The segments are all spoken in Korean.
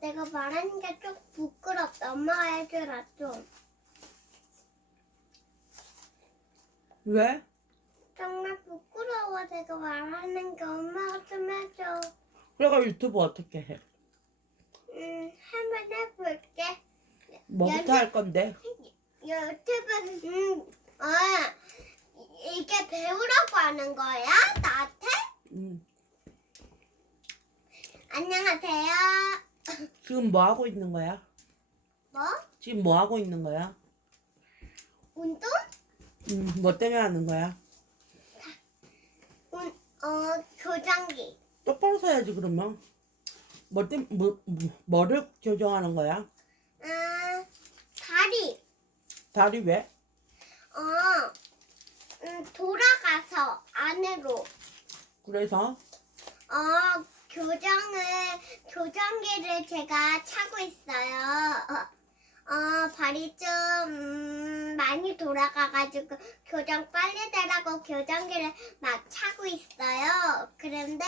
내가 말하는 게좀 부끄럽다. 엄마가 해주라 좀. 왜? 정말 부끄러워 내가 말하는 게 엄마가 좀 해줘. 그래가 유튜브 어떻게 해? 음 한번 해볼게. 뭐부터 할 건데? 유튜브 음, 아 이- 이게 배우라고 하는 거야 나한테? 음, 안녕하세요. 지금 뭐 하고 있는 거야? 뭐 지금 뭐 하고 있는 거야? 운동? 음, 뭐 때문에 하는 거야? 운, 어 교정기. 똑바로 서야지 그러면. 뭐 때문에 뭐, 뭐 뭐를 교정하는 거야? 아 다리. 다리 왜? 어 음, 돌아가서 안으로. 그래서 어, 교정을, 교정기를 제가 차고 있어요. 어, 어, 발이 좀, 음, 많이 돌아가가지고, 교정 빨리 되라고 교정기를 막 차고 있어요. 그런데,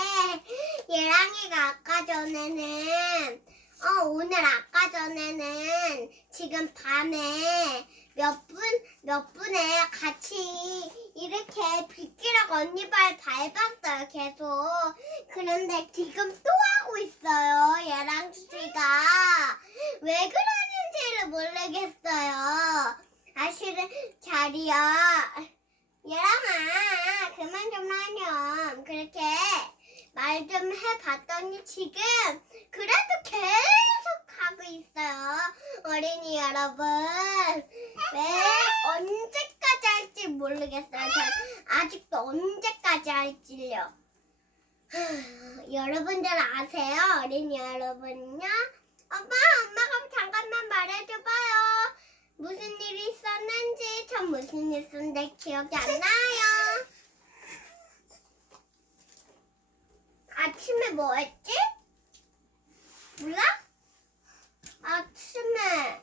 예랑이가 아까 전에는, 어, 오늘 아까 전에는, 지금 밤에 몇 분, 몇 분에 같이 이렇게 빗기락 언니 발 밟았어요, 계속. 그런데 지금 또 하고 있어요, 얘랑 씨가. 왜 그러는지를 모르겠어요. 아실은 자리야. 얘랑아, 그만 좀 하렴. 그렇게 말 좀 해봤더니 지금 그래도 계속 하고 있어요. 어린이 여러분. 왜 언제까지 할지 모르겠어요. 전 아직도 언제까지 할지요. 하, 여러분들 아세요? 어린이 여러분요? 엄마, 엄마가 잠깐만 말해줘봐요. 무슨 일이 있었는지, 전 무슨 일 있었는데 기억이 안 나요. 아침에 뭐 했지? 몰라? 아침에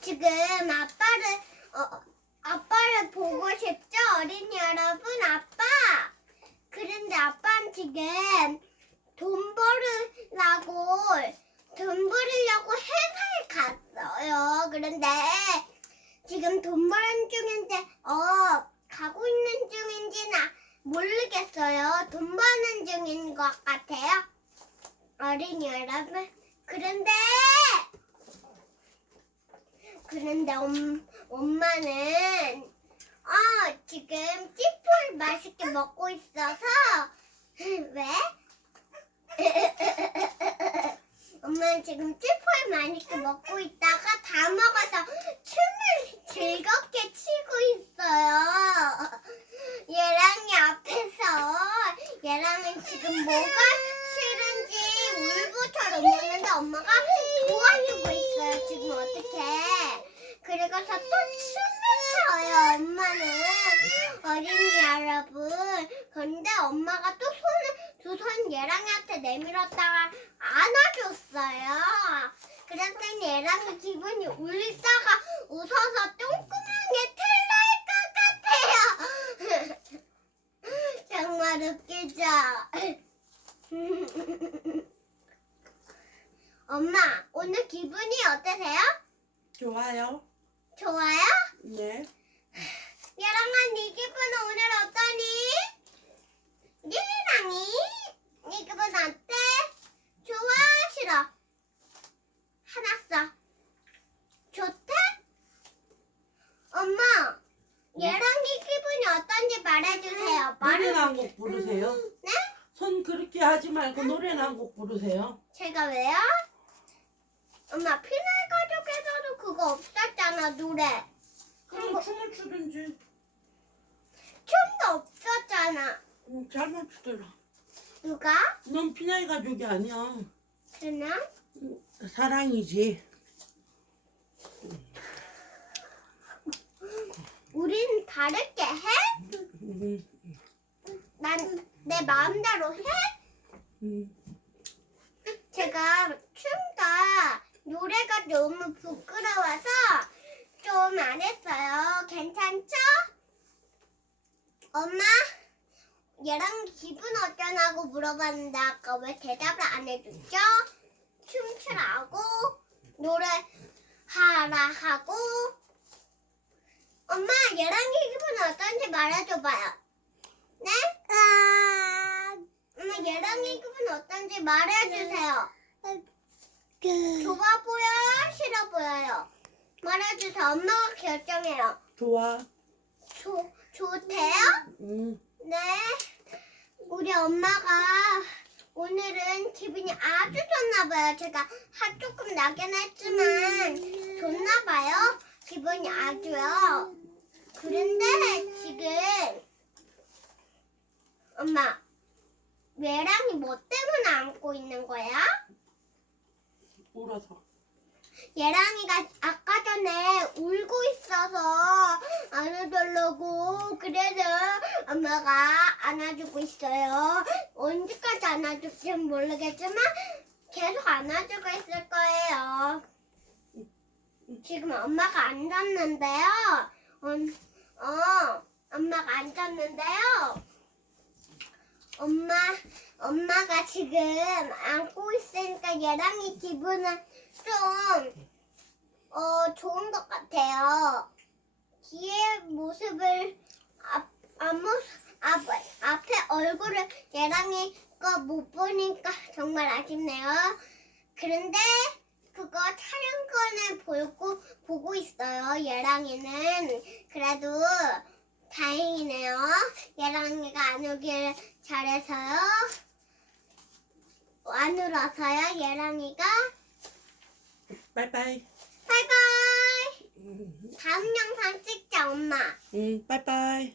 지금 아빠를 어, 아빠를 보고 싶죠? 어린이 여러분 아빠! 그런데 아빠는 지금 돈 벌으라고 돈 벌으려고 회사에 갔어요. 그런데 지금 돈 버는 중인데 어 가고 있는 중인지는 모르겠어요. 돈 버는 중인 것 같아요. 어린이 여러분 그런데 그런데 엄, 엄마는 어 지금 찌폴 맛있게 먹고 있어서 왜? 엄마는 지금 찌폴 맛있게 먹고 있다가 다 먹어서 춤을 즐겁게 추고 있어요. 얘랑이 앞에서 얘랑은 지금 뭐가 싫은지 울고처럼 웃는데 엄마가 도와주고 있어요. 지금 어떻게? 그리고서 또 춤을 춰요. 엄마는 어린이 여러분. 그런데 엄마가 또 손을 두손 얘랑이한테 내밀었다가 안아줬어요. 그랬더니 얘랑이 기분이 울다가 웃어서 똥구멍에 틀날 것 같아요. 정말 웃기죠? 엄마, 오늘 기분이 어떠세요? 좋아요. 좋아요? 네. 얘랑아, 네 기분 오늘 어떠니? 네 기분 어때? 좋아, 싫어? 화났어. 좋대? 엄마, 얘랑 이 기분이 어떤지 말해주세요. 노래나 한곡 부르세요. 네? 손 그렇게 하지 말고 노래나 한곡 부르세요. 제가 왜요? 엄마, 피날 가족에서도 그거 없었잖아, 노래. 그럼 춤을 추든지. 춤도 없었잖아. 음, 잘못 추더라. 누가? 넌 피나이 가족이 아니야. 그냥? 사랑이지. 우린 다르게 해? 음, 난내 마음대로 해? 음. 제가 춤과 노래가 너무 부끄러워서 좀 안 했어요. 괜찮죠? 엄마, 얘랑 기분 어쩌냐고 물어봤는데 아까 왜 대답을 안 해줬죠? 춤추라고 노래하라 하고 엄마 얘랑이 기분 어떤지 말해줘봐요. 네? 아... 엄마 얘랑이 기분 어떤지 말해주세요. 좋아 보여요? 싫어 보여요? 말해주세요. 엄마가 결정해요. 좋아. 좋 좋대요? 음, 네. 우리 엄마가 오늘은 기분이 아주 좋나 봐요. 제가 하 조금 나긴 했지만 좋나 봐요. 기분이 아주요. 그런데 지금 엄마 얘랑이 뭐 때문에 안고 있는 거야? 울어서. 예랑이가 아 까 전에 울고 있어서 안아주려고 그래서 엄마가 안아주고 있어요. 언제까지 안아줄지 모르겠지만 계속 안아주고 있을 거예요. 지금 엄마가 앉았는데요. 어, 어 엄마가 앉았는데요. 엄마, 엄마가 지금 안고 있으니까 얘랑이 기분은 좀, 어, 좋은 것 같아요. 뒤에 모습을, 앞, 앞모습, 앞, 앞에 얼굴을 얘랑이가 못 보니까 정말 아쉽네요. 그런데 그거 촬영권을 보고, 보고 있어요, 얘랑이는. 그래도 다행이네요. 얘랑이가 안 오길 잘해서요. 안 울어서요, 얘랑이가. 빠이빠이. 음, 다음 영상 찍자, 엄마. 음, 빠이빠이.